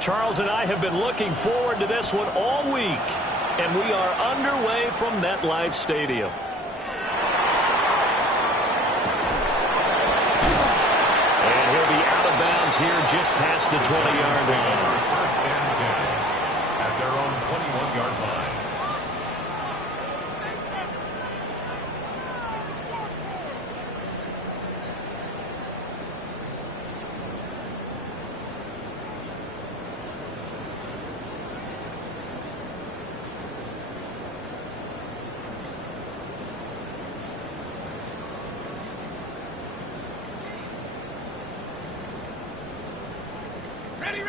Charles and I have been looking forward to this one all week, and we are underway from MetLife Stadium. And he'll be out of bounds here just past the 20-yard line. First and 10 at their own 21-yard line. Ready.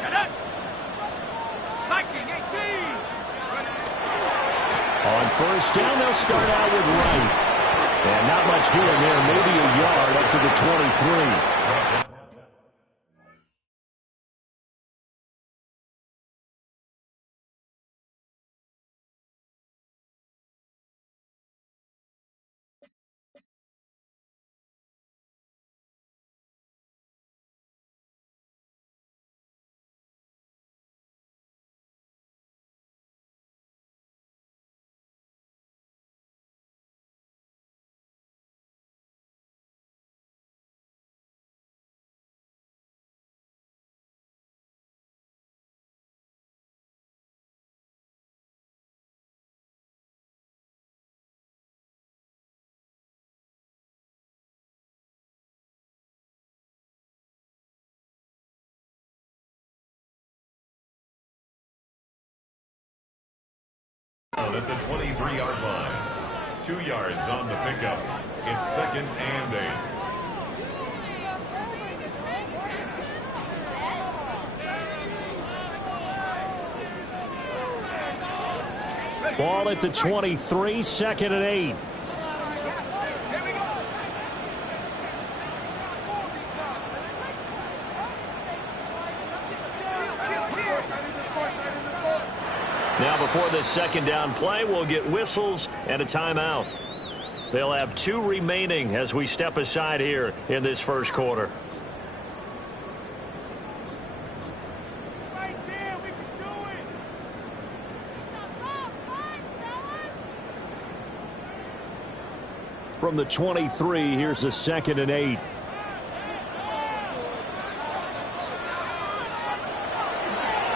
Shut up. Viking 18. On first down, they'll start out with Wright. And not much doing there, maybe a yard up to the 23. At the 23-yard line. 2 yards on the pickup. It's 2nd and 8. Ball at the 23, 2nd and 8. Now before this second down play, we'll get whistles and a timeout. They'll have 2 remaining as we step aside here in this first quarter. Right there, we can do it. From the 23, here's the 2nd and 8.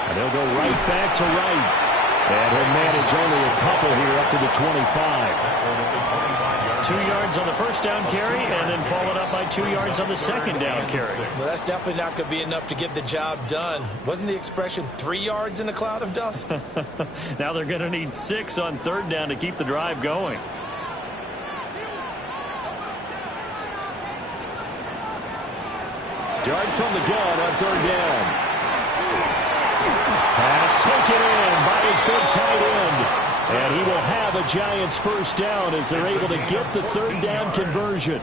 And they'll go right back to Wright. And he'll manage only a couple here up to the 25. 2 yards on the first down carry, and then followed up by 2 yards on the second down carry. Well, that's definitely not going to be enough to get the job done. Wasn't the expression 3 yards in a cloud of dust? Now they're going to need 6 on third down to keep the drive going. Dart from the gun on third down. Pass taken in by his big tight end. And he will have a Giants first down as they're able to get the third down conversion.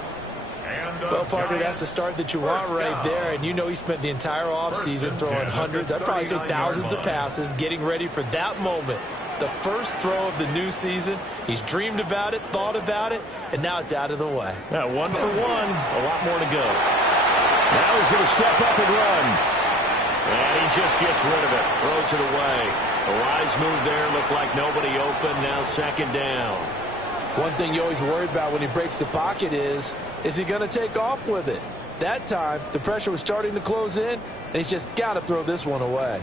Well, partner, that's the start that you want right there. And you know he spent the entire offseason throwing hundreds, I'd probably say thousands of passes, getting ready for that moment. The first throw of the new season. He's dreamed about it, thought about it, and now it's out of the way. Yeah, 1 for 1, a lot more to go. Now he's going to step up and run. And he just gets rid of it, throws it away. A wise move there, looked like nobody open, now second down. One thing you always worry about when he breaks the pocket is he going to take off with it? That time, the pressure was starting to close in, and he's just got to throw this one away.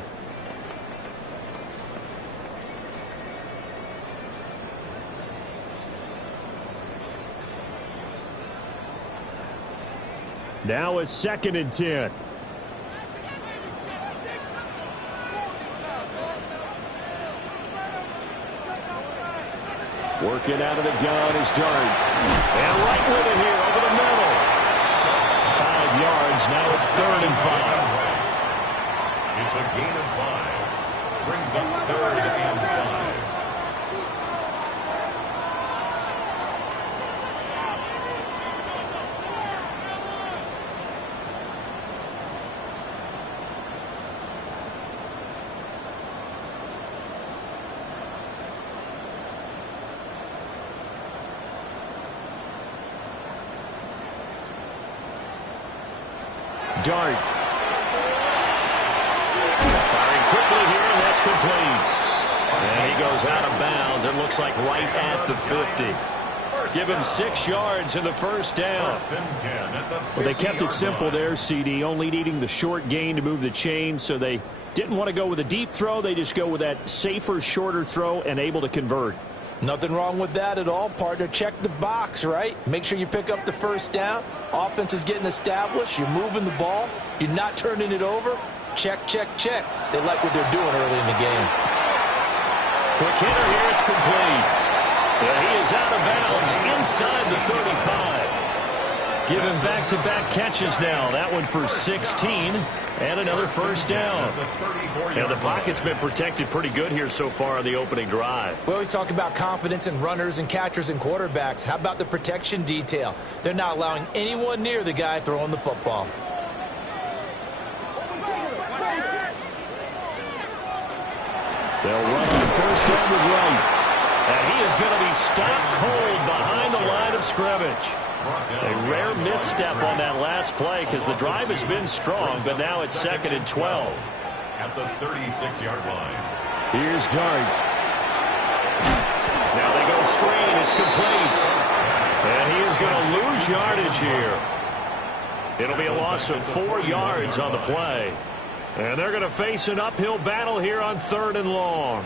Now it's 2nd and 10. Working out of the gun is Dart. And right with it here over the middle. 5 yards. Now it's 3rd and 5. It's a gain of 5. Brings up 3rd and 5. Dart. Firing quickly here, and that's complete. And he goes out of bounds. It looks like right at the 50. Give him 6 yards in the first down. Well, they kept it simple there, CD, only needing the short gain to move the chain, so they didn't want to go with a deep throw. They just go with that safer, shorter throw and able to convert. Nothing wrong with that at all, partner. Check the box, right? Make sure you pick up the first down. Offense is getting established. You're moving the ball. You're not turning it over. Check, check, check. They like what they're doing early in the game. Quick hitter here. It's complete. And he is out of bounds inside the 35. Give him back-to-back catches now. That one for 16 and another first down. And the pocket's been protected pretty good here so far on the opening drive. We always talk about confidence in runners and catchers and quarterbacks. How about the protection detail? They're not allowing anyone near the guy throwing the football. They'll run on first down with Wright. And he is going to be stopped cold behind the line of scrimmage. A rare misstep on that last play because the drive has been strong, but now it's 2nd and 12. At the 36-yard line. Here's Dart. Now they go screen. It's complete. And he is going to lose yardage here. It'll be a loss of 4 yards on the play. And they're going to face an uphill battle here on 3rd and long.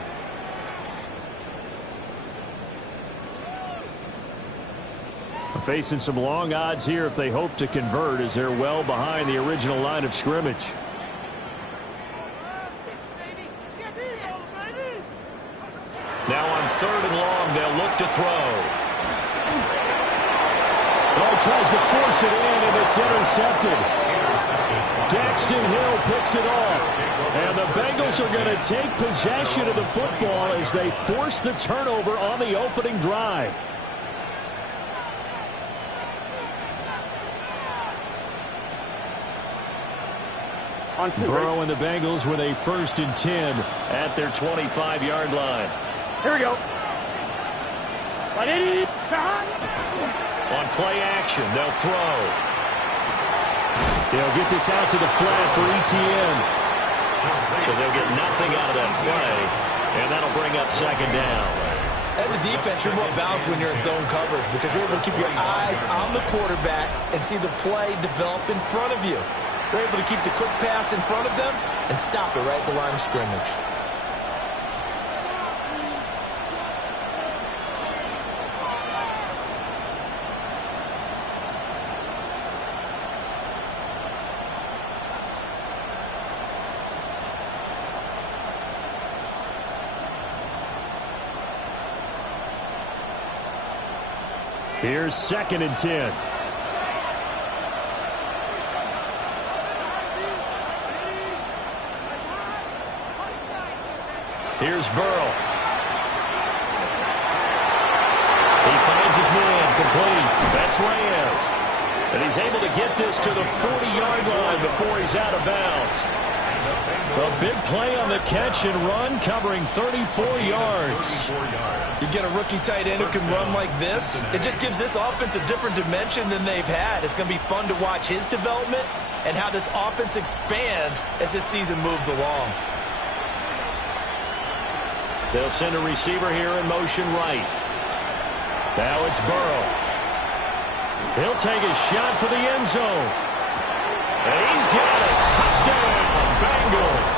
Facing some long odds here if they hope to convert, as they're well behind the original line of scrimmage. Now on 3rd and long, they'll look to throw. Ball tries to force it in, and it's intercepted. Daxton Hill picks it off. And the Bengals are going to take possession of the football as they force the turnover on the opening drive. Burrow and the Bengals with a 1st and 10 at their 25-yard line. Here we go. On play action, they'll throw. They'll get this out to the flat for ETN. So they'll get nothing out of that play, and that'll bring up 2nd down. As a defense, you're more balanced when you're in zone coverage because you're able to keep your eyes on the quarterback and see the play develop in front of you. They're able to keep the quick pass in front of them and stop it right at the line of scrimmage. Here's 2nd and 10. Here's Burrow. He finds his man, complete. That's Reyes. And he's able to get this to the 40-yard line before he's out of bounds. A big play on the catch and run, covering 34 yards. You get a rookie tight end who can run like this. It just gives this offense a different dimension than they've had. It's going to be fun to watch his development and how this offense expands as this season moves along. They'll send a receiver here in motion right. Now it's Burrow. He'll take a shot for the end zone. And he's got it. Touchdown, Bengals.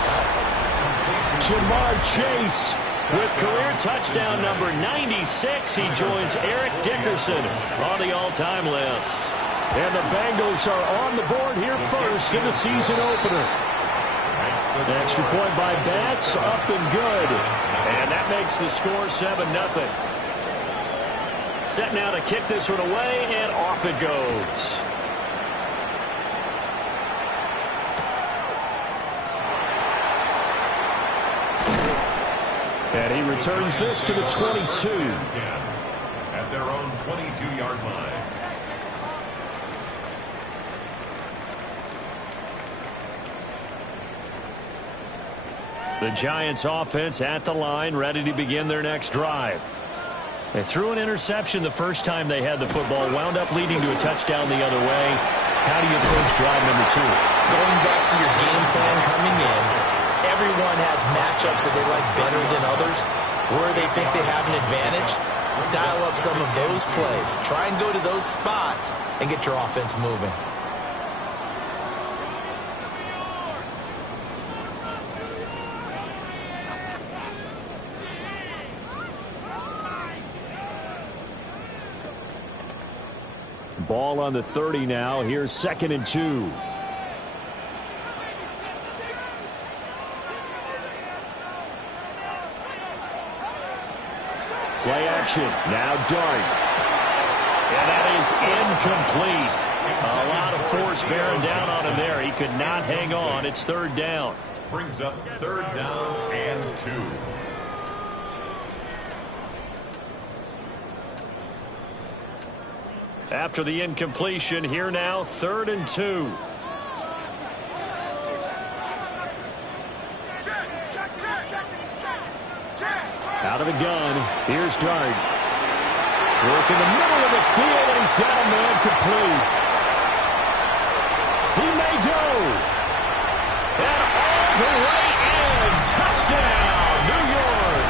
Jamar Chase with career touchdown number 96. He joins Eric Dickerson on the all-time list. And the Bengals are on the board here first in the season opener. Extra point by Bass, up and good. And that makes the score 7-0. Set now to kick this one away, and off it goes. And he returns this to the 22. At their own 22-yard line. The Giants offense at the line, ready to begin their next drive. They threw an interception the first time they had the football, wound up leading to a touchdown the other way. How do you approach drive number 2? Going back to your game plan coming in, everyone has matchups that they like better than others, where they think they have an advantage. Dial up some of those plays. Try and go to those spots and get your offense moving. Ball on the 30 now. Here's 2nd and 2. Play action. Now Dart. And that is incomplete. A lot of force bearing down on him there. He could not hang on. It's 3rd down. Brings up 3rd down and 2. After the incompletion, here now, 3rd and 2. Out of the gun, here's Dart. Work in the middle of the field, and he's got a man complete. He may go. And all the way in. Touchdown, New York.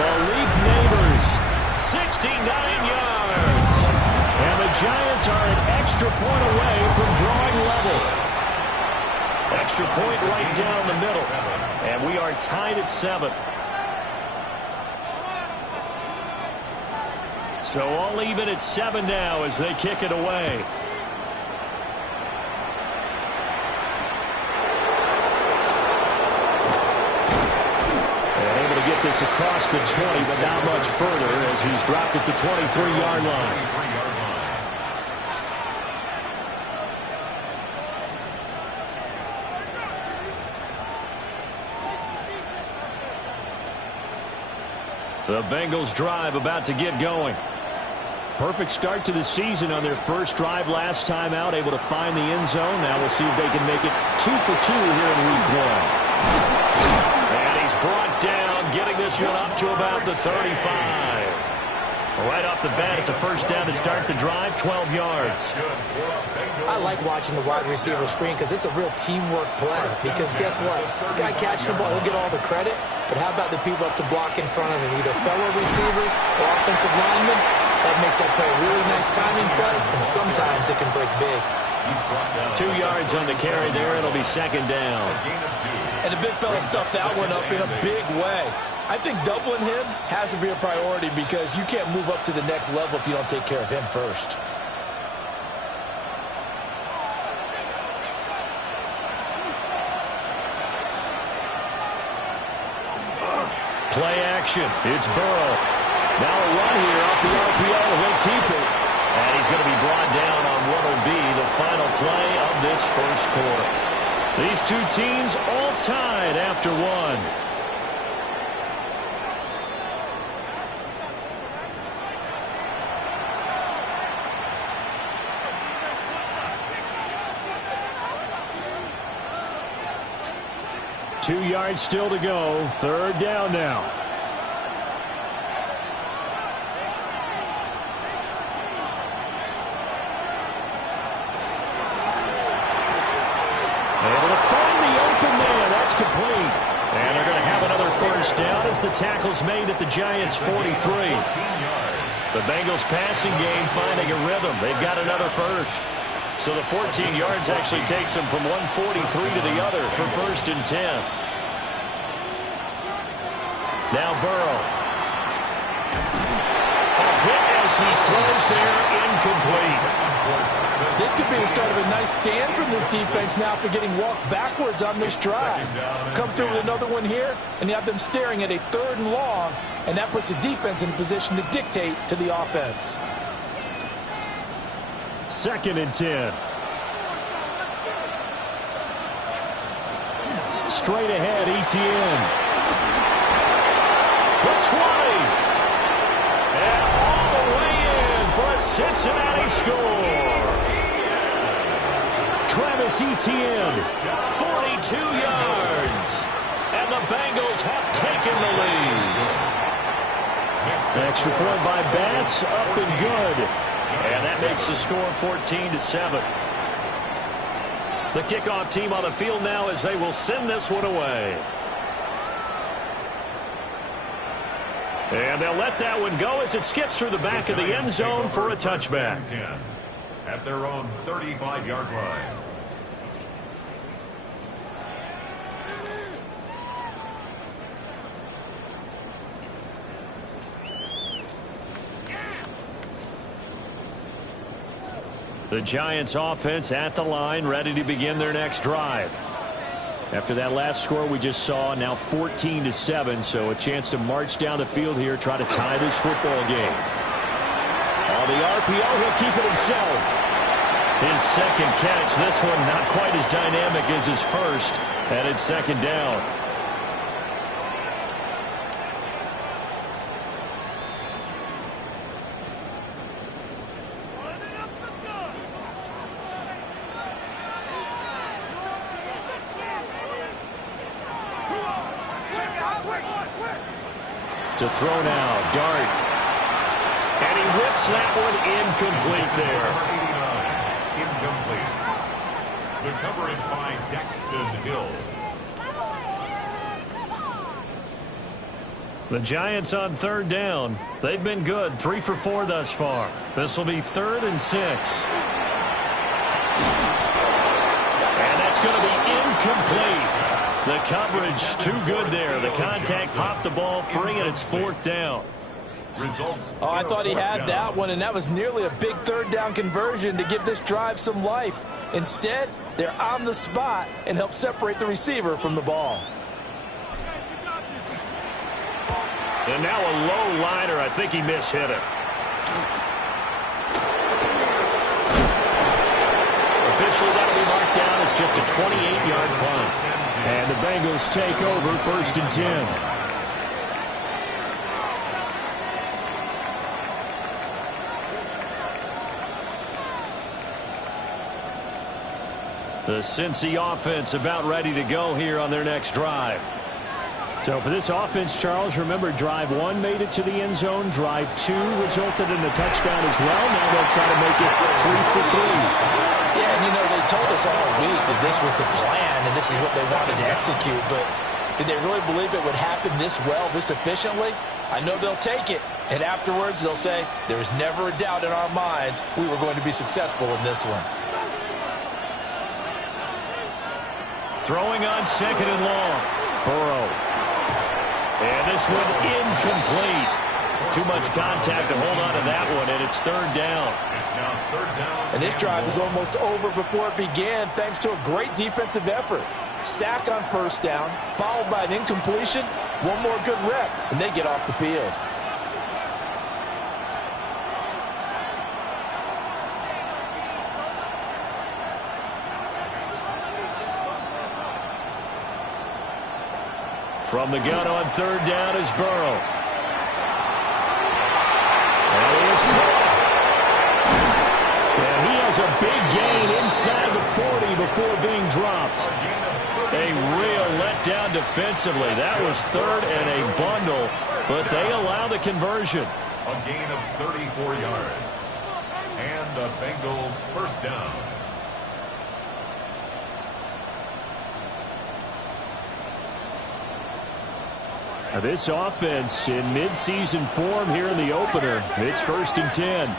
Malik Neighbors, 69 yards. And the Giants are an extra point away from drawing level. Extra point right down the middle. And we are tied at 7. So all even at 7 now as they kick it away. And able to get this across the 20, but not much further as he's dropped at the 23-yard line. The Bengals drive about to get going. Perfect start to the season on their first drive last time out, able to find the end zone. Now we'll see if they can make it 2 for 2 here in week 1. And he's brought down, getting this one up to about the 35. Right off the bat, it's a first down to start the drive, 12 yards. I like watching the wide receiver screen because it's a real teamwork play. Because guess what? The guy catching the ball, he'll get all the credit. But how about the people up to block in front of him, either fellow receivers or offensive linemen? That makes that play a really nice timing play, and sometimes it can break big. 2 yards on the carry there. It'll be 2nd down. And the big fella stuffed that one up in a big way. I think doubling him has to be a priority because you can't move up to the next level if you don't take care of him first. Play action. It's Burrow. Now a run here off the RPO. He'll keep it. And he's going to be brought down on what will be the final play of this first quarter. These two teams all tied after 1. Two yards still to go. 3rd down now. Able to find the open man. That's complete. And they're going to have another first down as the tackle's made at the Giants' 43. The Bengals passing game finding a rhythm. They've got another first. So the 14 yards actually takes them from 143 to the other for 1st and 10. Now Burrow. A hit as he throws there, incomplete. This could be the start of a nice stand from this defense now after getting walked backwards on this drive. Come through with another one here, and you have them staring at a 3rd and long, and that puts the defense in a position to dictate to the offense. 2nd and 10. Straight ahead, Etienne. The 20. And all the way in for a Cincinnati score. Travis Etienne, 42 yards. And the Bengals have taken the lead. Extra point by Bass, up and good. And that makes the score 14-7. The kickoff team on the field now as they will send this one away. And they'll let that one go as it skips through the back of the end zone for a touchback. At their own 35-yard line. The Giants offense at the line, ready to begin their next drive. After that last score we just saw, now 14-7, so a chance to march down the field here, try to tie this football game. On the RPO, he'll keep it himself. His second catch, this one not quite as dynamic as his first, and it's second down. To throw now, Dart. And he whips that one incomplete there. Incomplete. The coverage by Daxton Hill. The Giants on third down. They've been good, 3 for 4 thus far. This will be 3rd and 6. And that's going to be incomplete. The coverage too good there. The contact popped the ball free, and it's 4th down. Results. Oh, I thought he had that one, and that was nearly a big third down conversion to give this drive some life. Instead, they're on the spot and help separate the receiver from the ball. And now a low liner. I think he mishit it. Officially, that'll be marked down as just a 28-yard punt. And the Bengals take over 1st and 10. The Cincy offense about ready to go here on their next drive. So for this offense, Charles, remember drive 1 made it to the end zone. Drive 2 resulted in a touchdown as well. Now they'll try to make it 3 for 3. Yeah, and you know, they told us all week that this was the plan and this is what they wanted to execute, but did they really believe it would happen this well, this efficiently? I know they'll take it, and afterwards they'll say, there was never a doubt in our minds we were going to be successful in this one. Throwing on 2nd and long. Burrow. And this one incomplete. Too much contact to hold on to that one, and it's 3rd down. It's now 3rd down. And this drive is almost over before it began thanks to a great defensive effort. Sack on 1st down, followed by an incompletion, one more good rep, and they get off the field. From the gun on 3rd down is Burrow. And he is caught. And he has a big gain inside the 40 before being dropped. A real letdown defensively. That was 3rd and a bundle, but they allow the conversion. A gain of 34 yards. And a Bengal 1st down. Now this offense in midseason form here in the opener. It's 1st and 10.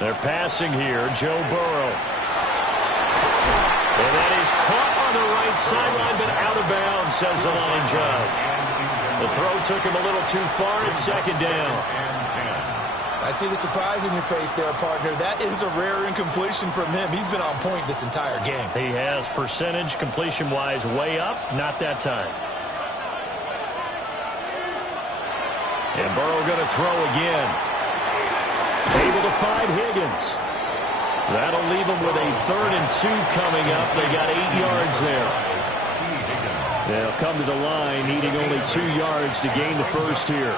They're passing here. Joe Burrow. And that is caught on the right sideline, but out of bounds, says the line judge. The throw took him a little too far. It's 2nd down. I see the surprise in your face there, partner. That is a rare incompletion from him. He's been on point this entire game. He has percentage completion-wise way up. Not that time. And Burrow going to throw again. Able to find Higgins. That'll leave them with a 3rd and 2 coming up. They got 8 yards there. They'll come to the line, needing only 2 yards to gain the first here.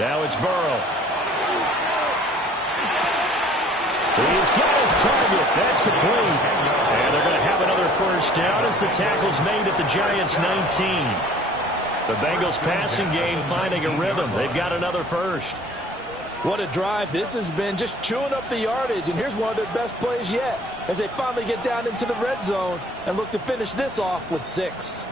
Now it's Burrow. He's got his target. That's complete. And they're going to have another 1st down the tackles made at the Giants' 19. The Bengals passing game finding a rhythm. They've got another first. What a drive. This has been just chewing up the yardage, and here's one of their best plays yet as they finally get down into the red zone and look to finish this off with 6.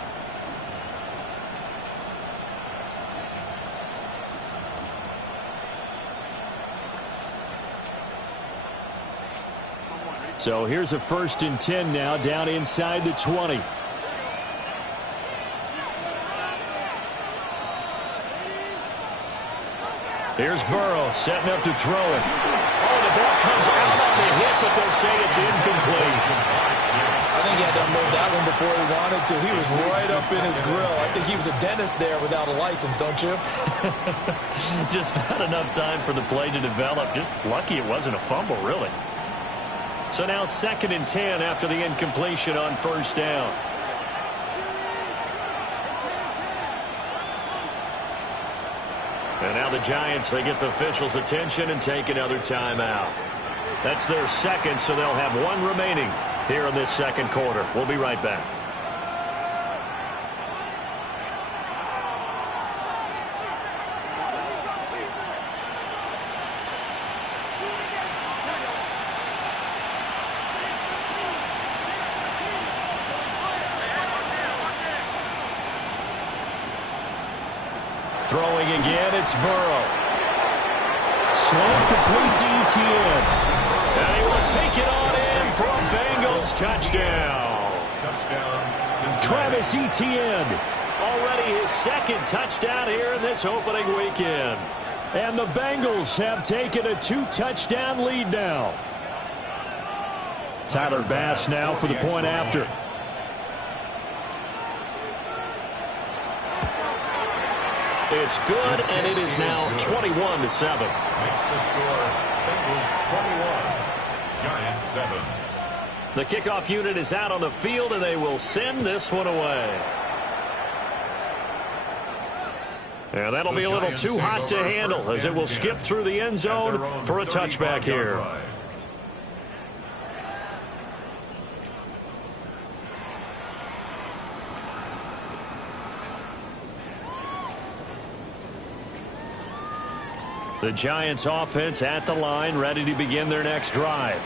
So here's a 1st and 10 now down inside the 20. Here's Burrow setting up to throw it. Oh, the ball comes out on the hit, but they'll say it's incomplete. I think he had to unload that one before he wanted to. He was right up in his grill. I think he was a dentist there without a license, don't you? Just not enough time for the play to develop. Just lucky it wasn't a fumble, really. So now 2nd and 10 after the incompletion on 1st down. And now the Giants, they get the officials' attention and take another timeout. That's their 2nd, so they'll have 1 remaining here in this 2nd quarter. We'll be right back. Throwing again, it's Burrow. Slow complete to Etienne. And he will take it on in for a Bengals touchdown. Touchdown, Travis Etienne. Already his 2nd touchdown here in this opening weekend. And the Bengals have taken a 2-touchdown lead now. Tyler Bass now for the point after. It's good, and it is now 21-7. Makes the score Bengals 21, Giants 7. The kickoff unit is out on the field, and they will send this one away. And that'll be a little too hot to handle as it will skip through the end zone for a touchback here. The Giants offense at the line, ready to begin their next drive.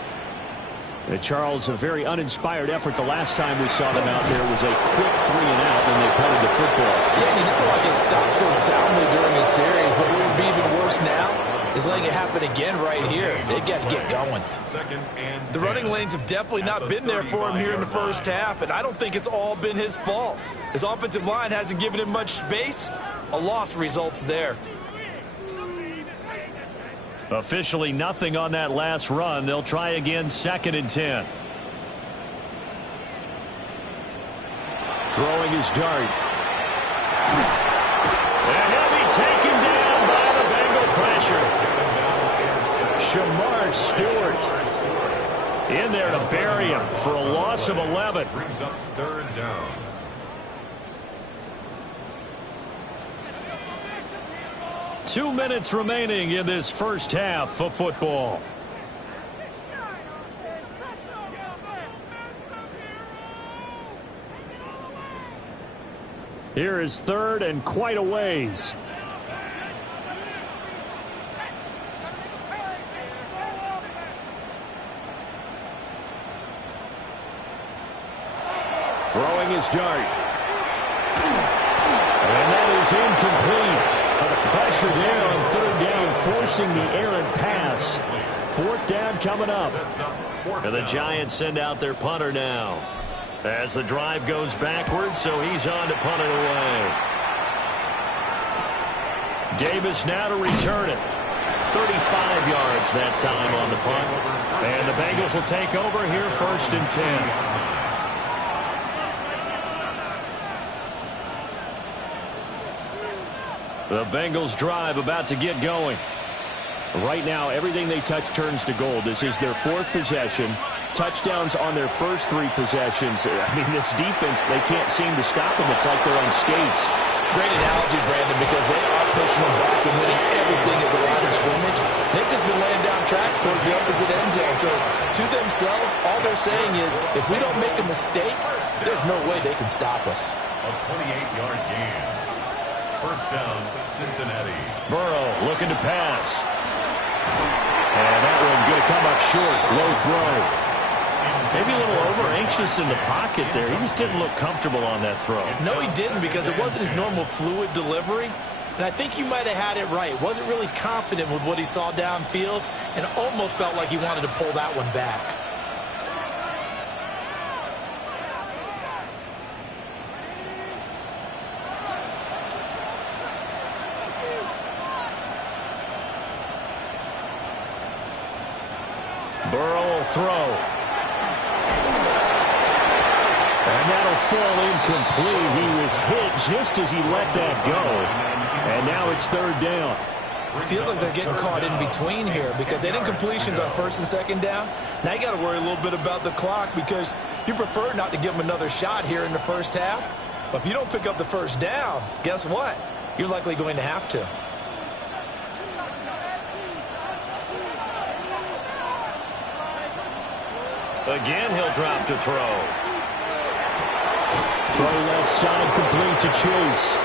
Charles, a very uninspired effort the last time we saw them out there was a quick 3 and out, and they punted the football. Yeah, you never want to get stopped so soundly during a series, but what would be even worse now is letting it happen again right here. They've got to get going. 2nd and 10. The running lanes have definitely not been there for him here in the first half, and I don't think it's all been his fault. His offensive line hasn't given him much space. A loss results there. Officially nothing on that last run. They'll try again 2nd and 10. Throwing his dart. And he'll be taken down by the Bengal pressure. Shamar Stewart in there to bury him for a loss of 11. Brings up 3rd down. Two minutes remaining in this first half of football. Here is 3rd and quite a ways. Throwing his dart. And that is incomplete. The pressure there on 3rd down, forcing the errant pass. 4th down coming up. And the Giants send out their punter now. As the drive goes backwards, so he's on to punt it away. Davis now to return it. 35 yards that time on the punt. And the Bengals will take over here 1st and 10. The Bengals drive about to get going. Right now, everything they touch turns to gold. This is their 4th possession. Touchdowns on their first 3 possessions. I mean, this defense, they can't seem to stop them. It's like they're on skates. Great analogy, Brandon, because they are pushing them back and winning everything at the line of scrimmage. They've just been laying down tracks towards the opposite end zone. So to themselves, all they're saying is, if we don't make a mistake, there's no way they can stop us. A 28-yard gain. First down, Cincinnati. Burrow looking to pass. And that one going to come up short. Low throw. Maybe a little over-anxious in the pocket there. He just didn't look comfortable on that throw. No, he didn't, because it wasn't his normal fluid delivery. And I think you might have had it right. Wasn't really confident with what he saw downfield and almost felt like he wanted to pull that one back. Burrow will throw. And that'll fall incomplete. He was hit just as he let that go. And now it's third down. Feels like they're getting caught in between here because they had incompletions on first and second down. Now you got to worry a little bit about the clock because you prefer not to give them another shot here in the first half. But if you don't pick up the first down, guess what? You're likely going to have to. Again, he'll drop to throw. Throw left side complete to Chase.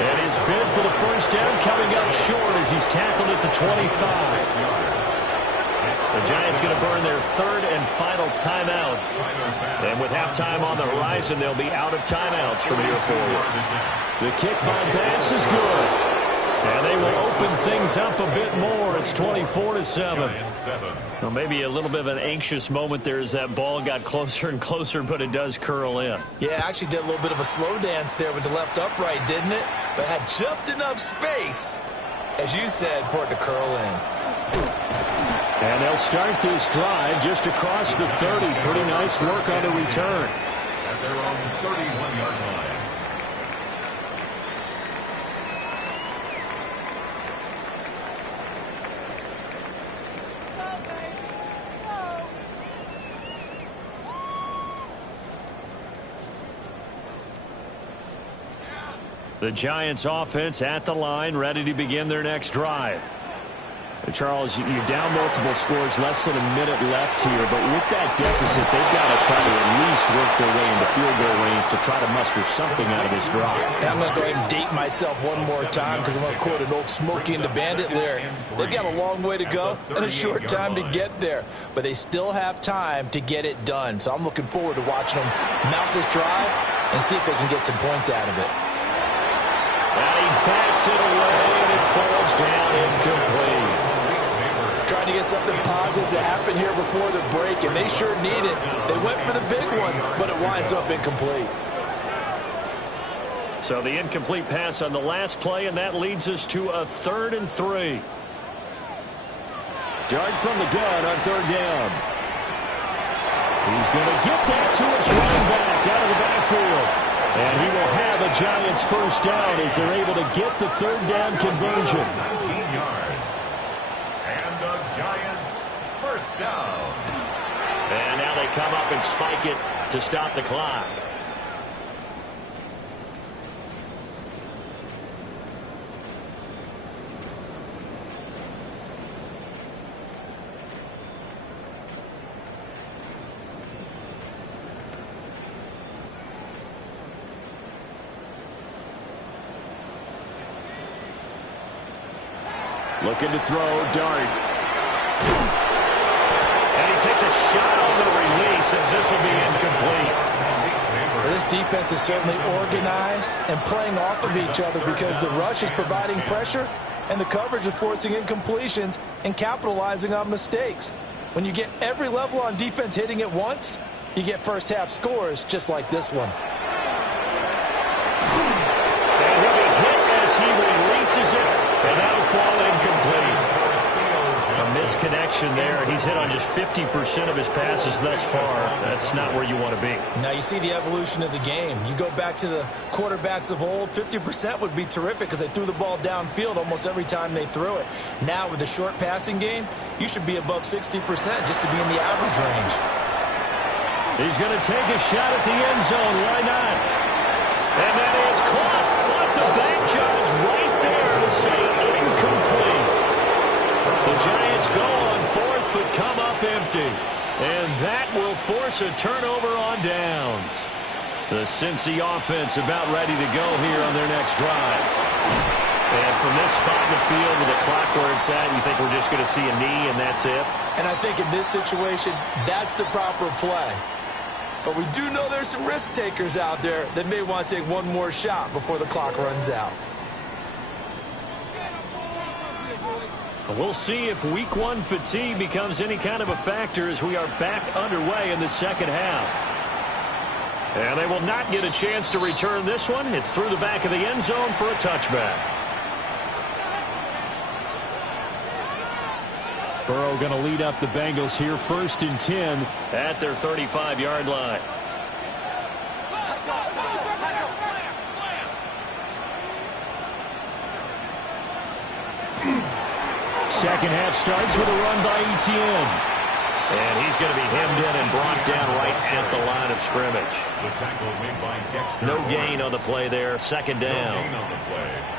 And his bid for the first down coming up short as he's tackled at the 25. The Giants going to burn their third and final timeout. And with halftime on the horizon, they'll be out of timeouts from here forward. The kick by Bass is good. And they will open things up a bit more. It's 24-7. Well, maybe a little bit of an anxious moment there as that ball got closer and closer, but it does curl in. Yeah, actually did a little bit of a slow dance there with the left upright, didn't it? But had just enough space, as you said, for it to curl in. And they'll start this drive just across the 30. Pretty nice work on the return. At their own 31-yard line. The Giants offense at the line, ready to begin their next drive. Charles, you're down multiple scores, less than a minute left here, but with that deficit, they've got to try to at least work their way into field goal range to try to muster something out of this drive. I'm going to go ahead and date myself one more time because I'm going to quote an old Smokey and the Bandit lyric. They've got a long way to go and a short time to get there, but they still have time to get it done. So I'm looking forward to watching them mount this drive and see if they can get some points out of it. And he backs it away, and it falls down incomplete. Trying to get something positive to happen here before the break, and they sure need it. They went for the big one, but it winds up incomplete. So the incomplete pass on the last play, and that leads us to a 3rd and 3. Dart from the gun on third down. He's going to get that to his running back out of the backfield. And he will have a Giants first down as they're able to get the third down conversion. 19 yards. And the Giants first down. And now they come up and spike it to stop the clock. Looking to throw, Dart. And he takes a shot on the release as this will be incomplete. Well, this defense is certainly organized and playing off of each other because the rush is providing pressure and the coverage is forcing incompletions and capitalizing on mistakes. When you get every level on defense hitting at once, you get first half scores just like this one. And he'll be hit as he releases it, and that'll fall incomplete. A misconnection there. He's hit on just 50% of his passes thus far. That's not where you want to be. Now you see the evolution of the game. You go back to the quarterbacks of old, 50% would be terrific because they threw the ball downfield almost every time they threw it. Now with the short passing game, you should be above 60% just to be in the average range. He's going to take a shot at the end zone. Why not? And that is caught. What the back judge right there to will say incomplete. The Giants go on fourth but come up empty. And that will force a turnover on downs. The Cincy offense about ready to go here on their next drive. And from this spot in the field with the clock where it's at, you think we're just going to see a knee and that's it? And I think in this situation, that's the proper play. But we do know there's some risk takers out there that may want to take one more shot before the clock runs out. We'll see if week one fatigue becomes any kind of a factor as we are back underway in the second half. And they will not get a chance to return this one. It's through the back of the end zone for a touchback. Burrow going to lead up the Bengals here, 1st and 10 at their 35-yard line. Second half starts with a run by Etienne. And he's going to be hemmed in and brought down right at the line of scrimmage. The tackle made by Dexter. No gain on the play there. Second down. No gain on the play.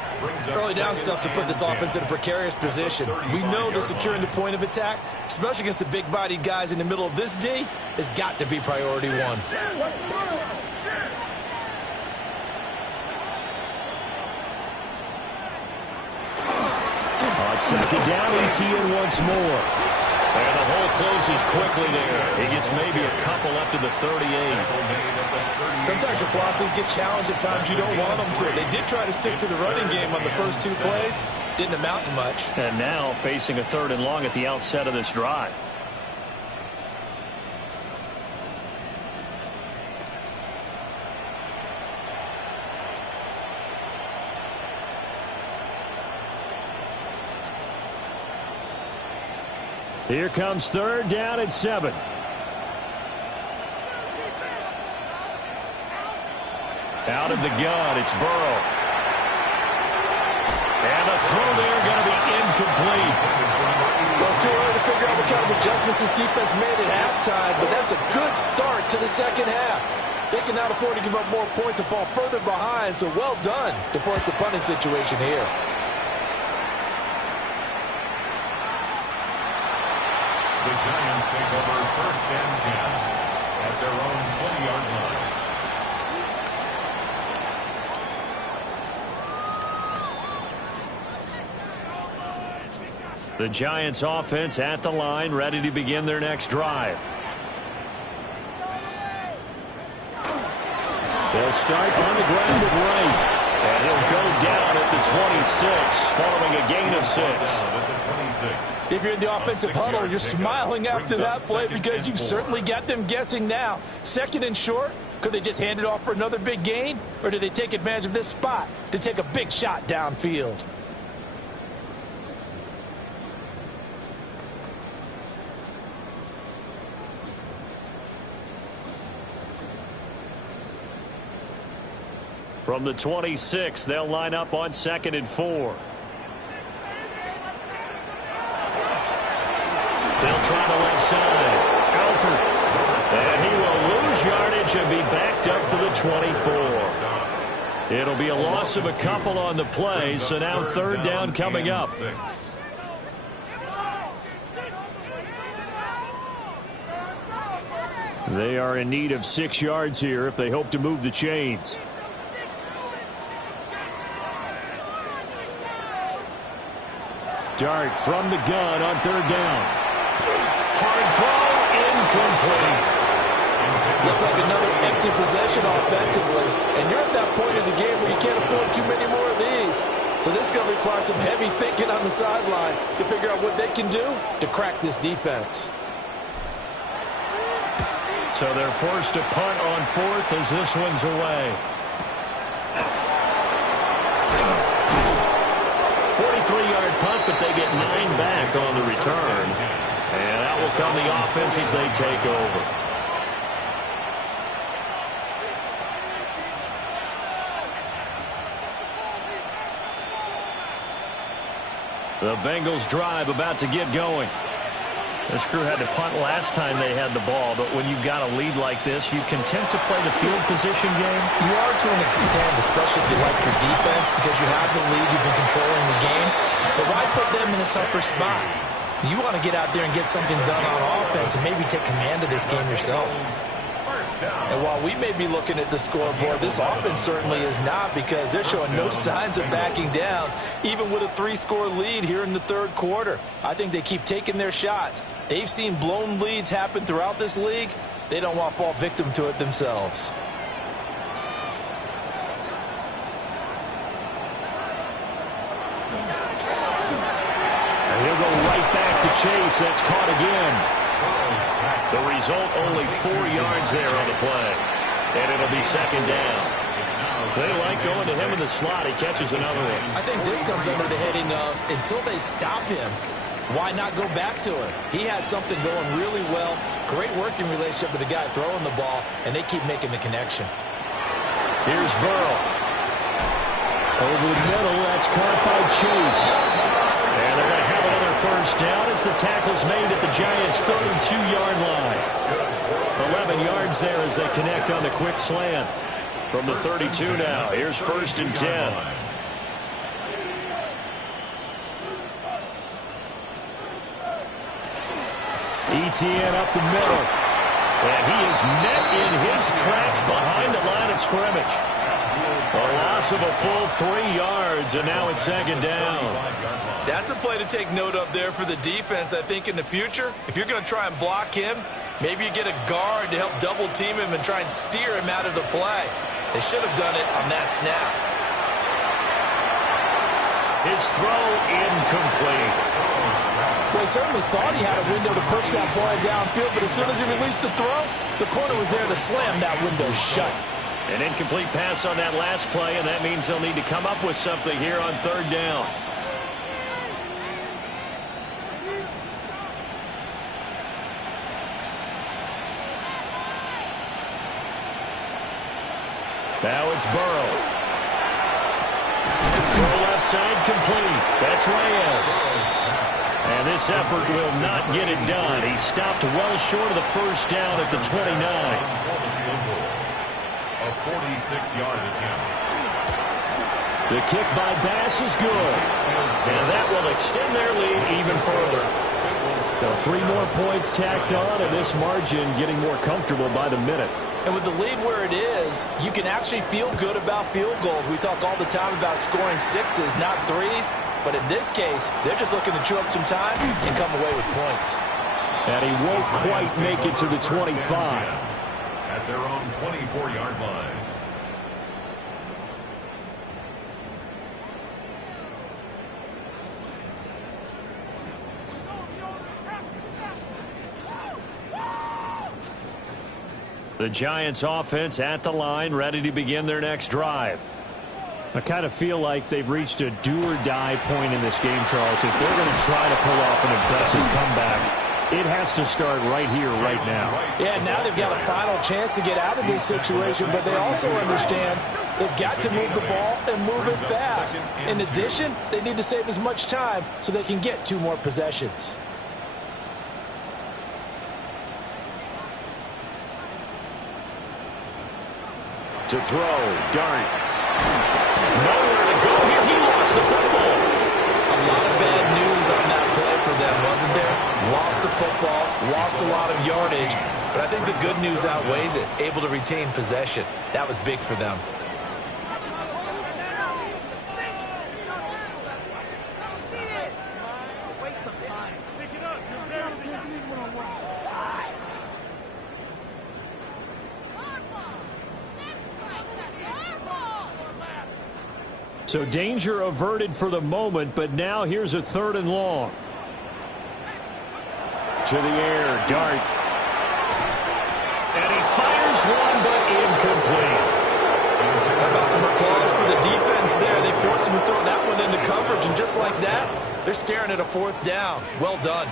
Early down stuff to put this offense in a precarious position. We know that securing the point of attack, especially against the big-bodied guys in the middle of this D, has got to be priority one. On second down, Etienne once more. And the hole closes quickly there. He gets maybe a couple up to the 38. Sometimes your philosophies get challenged at times you don't want them to. They did try to stick to the running game on the first 2 plays. Didn't amount to much. And now facing a 3rd and long at the outset of this drive. Here comes 3rd down at 7. Out of the gun, it's Burrow. And the throw there going to be incomplete. Well, it's too early to figure out what kind of adjustments this defense made at halftime, but that's a good start to the second half. They can not afford to give up more points and fall further behind, so well done to force the punting situation here. The Giants take over 1st and 10 at their own 20-yard line. The Giants offense at the line, ready to begin their next drive. They'll start on the ground at right. And he'll go down at the 26, following a gain of 6. If you're in the offensive huddle, you're smiling after that play because you've certainly got them guessing now. 2nd and short, could they just hand it off for another big gain? Or do they take advantage of this spot to take a big shot downfield? From the 26, they'll line up on 2nd and 4. They'll try the left side. Alford. And he will lose yardage and be backed up to the 24. It'll be a loss of a couple on the play, so now 3rd down coming up. They are in need of 6 yards here if they hope to move the chains. Dart from the gun on 3rd down. Hard throw, incomplete. Looks like another empty possession offensively. And you're at that point in the game where you can't afford too many more of these. So this is going to require some heavy thinking on the sideline to figure out what they can do to crack this defense. So they're forced to punt on 4th as this one's away. 43-yard punt, but they get 9 back on the return. And out will come the offense as they take over. The Bengals drive about to get going. This crew had to punt last time they had the ball, but when you've got a lead like this, you content to play the field position game? You are to an extent, especially if you like your defense, because you have the lead, you've been controlling the game. But why put them in a tougher spot? You want to get out there and get something done on offense and maybe take command of this game yourself. And while we may be looking at the scoreboard, this offense certainly is not, because they're showing no signs of backing down, even with a 3-score lead here in the third quarter. I think they keep taking their shots. They've seen blown leads happen throughout this league. They don't want to fall victim to it themselves. And he'll go right back to Chase. That's caught again. The result, only 4 yards there on the play. And it'll be second down. They like going to him in the slot. He catches another one. I think this comes under the heading of, until they stop him, why not go back to him? He has something going really well. Great working relationship with the guy throwing the ball, and they keep making the connection. Here's Burrow. Over the middle, that's caught by Chase. And they're going to have another first down as the tackle's made at the Giants' 32-yard line. 11 yards there as they connect on the quick slant. From the 32 now, here's first and 10. Etienne up the middle. And he is met in his tracks behind the line of scrimmage. A loss of a full 3 yards, and now it's second down. That's a play to take note of there for the defense, I think, in the future. If you're going to try and block him, maybe you get a guard to help double-team him and try and steer him out of the play. They should have done it on that snap. His throw incomplete. Well, he certainly thought he had a window to push that ball downfield, but as soon as he released the throw, the corner was there to slam that window shut. An incomplete pass on that last play, and that means they'll need to come up with something here on third down. Now it's Burrow. Throw left side complete. That's Reyes. And this effort will not get it done. He stopped well short of the first down at the 29. A 46-yard attempt. The kick by Bass is good. And that will extend their lead even further. So 3 more points tacked on, and this margin getting more comfortable by the minute. And with the lead where it is, you can actually feel good about field goals. We talk all the time about scoring 6s, not 3s. But in this case, they're just looking to chew up some time and come away with points. And he won't quite make it to the 25. At their own 24-yard line. The Giants offense at the line, ready to begin their next drive. I kind of feel like they've reached a do-or-die point in this game, Charles. If they're going to try to pull off an impressive comeback, it has to start right here, right now. Yeah, now they've got a final chance to get out of this situation, but they also understand they've got to move the ball and move it fast. In addition, they need to save as much time so they can get 2 more possessions. To throw, Dart. Nowhere to go here. He lost the football. A lot of bad news on that play for them, wasn't there? Lost the football, lost a lot of yardage, but I think the good news outweighs it. Able to retain possession. That was big for them. So danger averted for the moment, but now here's a 3rd and long. To the air, Dart. And he fires one, but incomplete. How about some applause for the defense there? They forced him to throw that one into coverage, and just like that, they're staring at a 4th down. Well done.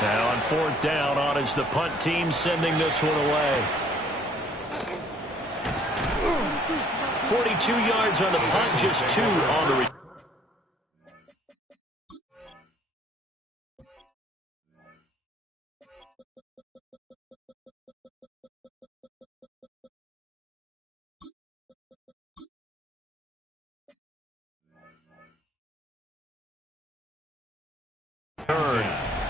Now on 4th down, on is the punt team sending this one away. 42 yards on the punt, just 2 on the return.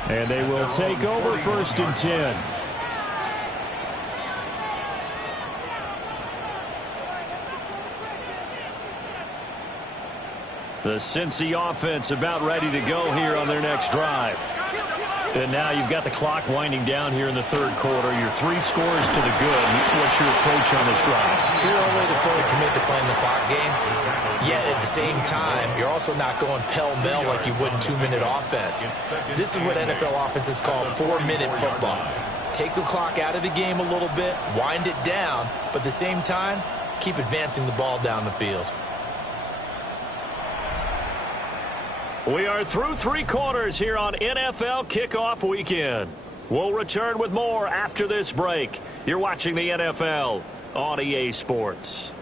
And they will take over 1st and 10. The Cincy offense about ready to go here on their next drive. And now you've got the clock winding down here in the 3rd quarter. You're 3 scores to the good. What's your approach on this drive? Too early to fully commit to playing the clock game. Yet at the same time, you're also not going pell-mell like you would in 2-minute offense. This is what NFL offenses call 4-minute football. Take the clock out of the game a little bit, wind it down, but at the same time, keep advancing the ball down the field. We are through 3 quarters here on NFL Kickoff Weekend. We'll return with more after this break. You're watching the NFL on EA Sports.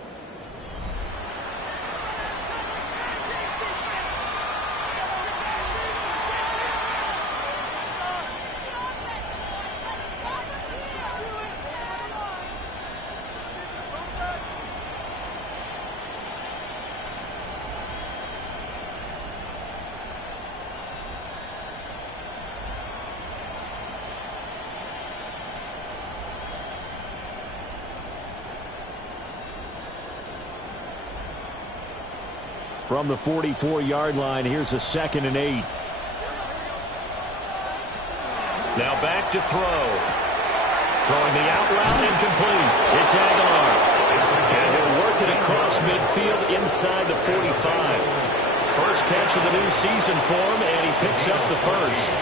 From the 44-yard line, here's a 2nd and 8. Now back to throw. Throwing the out route incomplete. It's Aguilar. And he'll work it across midfield inside the 45. First catch of the new season for him, and he picks up the first.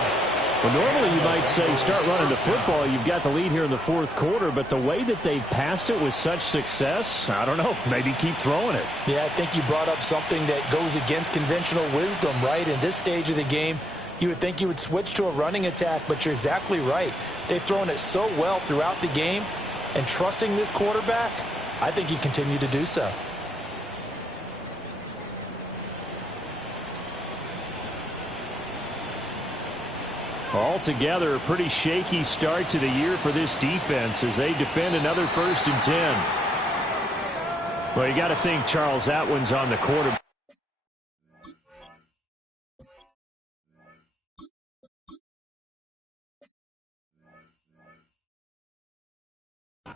Well, normally you might say start running the football. You've got the lead here in the 4th quarter, but the way that they've passed it with such success, I don't know, maybe keep throwing it. Yeah, I think you brought up something that goes against conventional wisdom, right? In this stage of the game, you would think you would switch to a running attack, but you're exactly right. They've thrown it so well throughout the game, and trusting this quarterback, I think you continue to do so. Altogether, a pretty shaky start to the year for this defense as they defend another 1st and 10. Well, you got to think Charles Atwin's on the quarterback.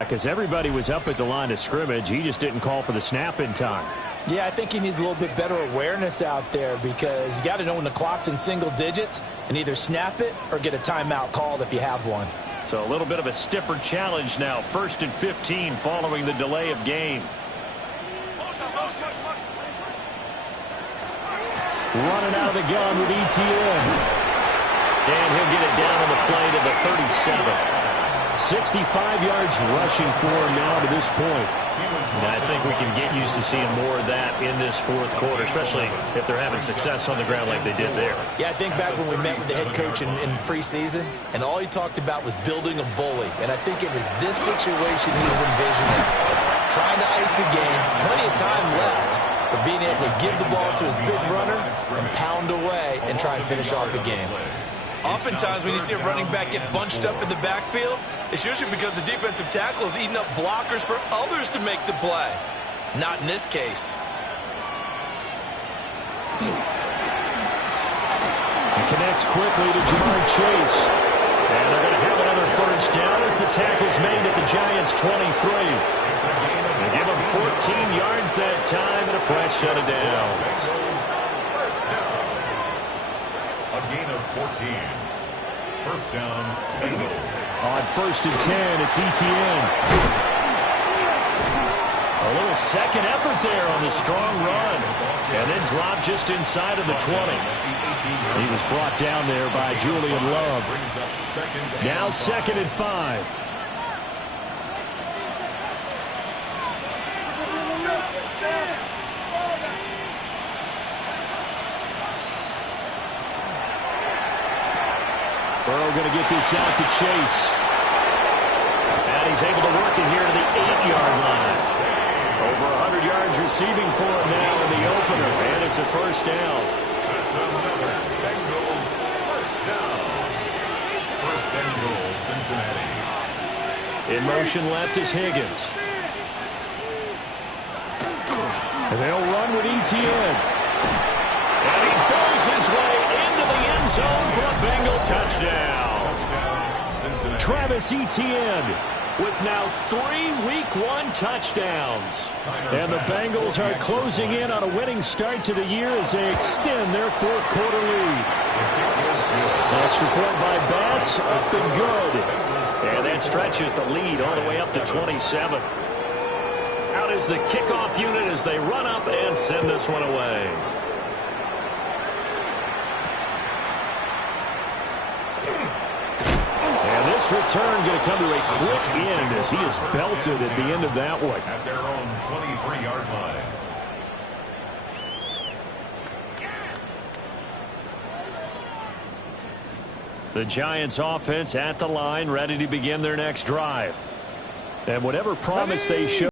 Because everybody was up at the line of scrimmage. He just didn't call for the snap in time. Yeah, I think he needs a little bit better awareness out there because you got to know when the clock's in single digits and either snap it or get a timeout called if you have one. So a little bit of a stiffer challenge now. 1st and 15 following the delay of game. Running out of the gun with ETN. And he'll get it down on the play to the 37. 65 yards rushing for him now to this point. And I think we can get used to seeing more of that in this 4th quarter, especially if they're having success on the ground like they did there. Yeah, I think back when we met with the head coach in preseason, and all he talked about was building a bully. And I think it was this situation he was envisioning. Trying to ice a game, plenty of time left, but being able to give the ball to his big runner and pound away and try and finish off a game. Oftentimes when you see a running back get bunched up in the backfield, it's usually because the defensive tackle is eating up blockers for others to make the play. Not in this case. He connects quickly to Jamar Chase. And they're going to have another 1st down as the tackle's made at the Giants' 23. They give him 14 yards that time and a fresh set of downs. A gain of 14. 1st down, Bengals. On 1st and 10, it's ETN. A little second effort there on the strong run. And then dropped just inside of the 20. He was brought down there by Julian Love. Now 2nd and 5. Burrow going to get this out to Chase. And he's able to work it here to the 8-yard line. Over 100 yards receiving for him now in the opener, and it's a first down. That's another Bengals first down. First and goal, Cincinnati. In motion left is Higgins. And they'll run with Etienne. And he goes his way into the end zone for a Bengal touchdown. Cincinnati. Travis Etienne with now 3 Week 1 touchdowns. And the Bengals are closing in on a winning start to the year as they extend their fourth quarter lead. Extra point by Bass, up and good. And that stretches the lead all the way up to 27. Out is the kickoff unit as they run up and send this one away. And this return going to come to a quick end as he is belted at the end of that one. At their own 23-yard line. The Giants offense at the line, ready to begin their next drive. And whatever promise they show